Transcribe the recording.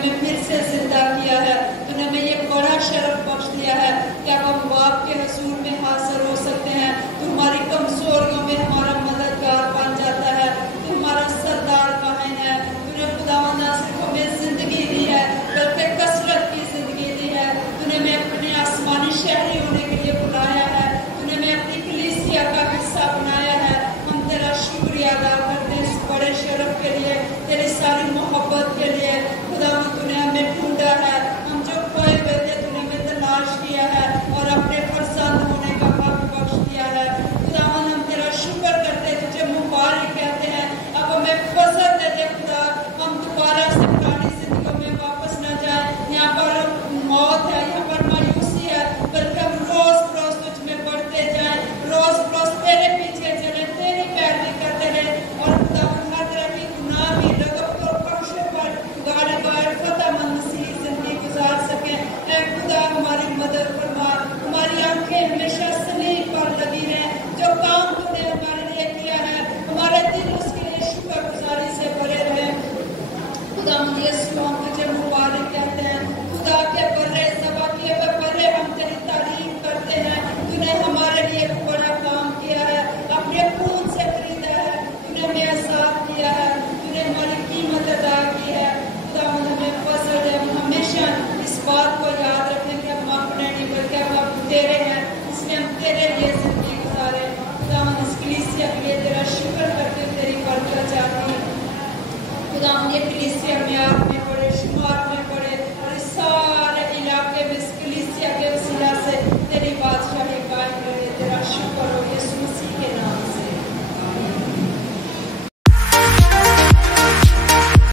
हमें फिर से जिंदा किया है। तूने हमें ये बड़ा शरफ बख्श दिया है कि अब हम बाप के हुजूर में हाजिर हो सकते हैं। तू हमारी कमजोरियों में हमारा मददगार बन जाता है। तू हमारा सरदार कायन है। तूने खुदावंद ना सिर्फ हमें जिंदगी दी है बल्कि कसरत की जिंदगी दी है। तूने हमें अपने आसमानी शहरी होने के लिए बुलाया है। तूने हमें अपनी कलीसिया का हिस्सा बनाया है। हम तेरा शुक्रिया अदा करते हैं इस बड़े शरफ के लिए, तेरी सारी मोहब्बत के लिए। खुदावंद तूने हमें ढूंढा है, हम जो खोए हुए थे तूने हमें तलाश किया है और अपने फरजंद होने का हक बख्श दिया है। खुदावंद हम तेरा शुक्र करते हैं, तुझे मुबारक कहते हैं। अब हमें फजल दे दे खुदा, हम दोबारा से पुरानी जिंदगी में वापस न जाए। यहाँ पर मौत है, यहाँ पर मायूसी है, बल्कि हम रोज रोज तुझ में बढ़ते जाए, रोज रोज तेरे पीछे चले, तेरी पैरवी करते रहे और खुदावंद हर तरह की गुनाह की रगब और फर्शों पर गाड़े गाड़ फतेहमंद मसीह जिंदगी गुजार सके। ऐ खुदा हमारी मदद फरमा, हमारी आंखें हमेशा सलीब पर लगी रहें। जो काम तूने हमारे लिए किया है हमारे दिल उसके लिए शुक्रगुजारी से भरे रहे। खुदा हम यीशु हम तुझे मुबारक कहते हैं। खुदा के बर्रे सभा किए हुए बर्रे हम तेरी तारीफ करते हैं। तूने हमारे लिए एक बड़ा काम किया है, अपने खून से खरीदा है, तूने हमें आजाद किया है, तूने हमारी कीमत अदा की है। खुदा हमें फजल है, हम हमेशा इस बात को याद रखें कि हम अपने नहीं बल्कि हम तेरे हैं, इसलिए हम तेरे लिए जिंदगी गुजारे। खुदा हम इस कलीसिया के लिए तेरा शुक्र करते हुए तेरी बरकत चाहते हैं। खुदा हम ये कलीसिया में आप में बड़े शुमार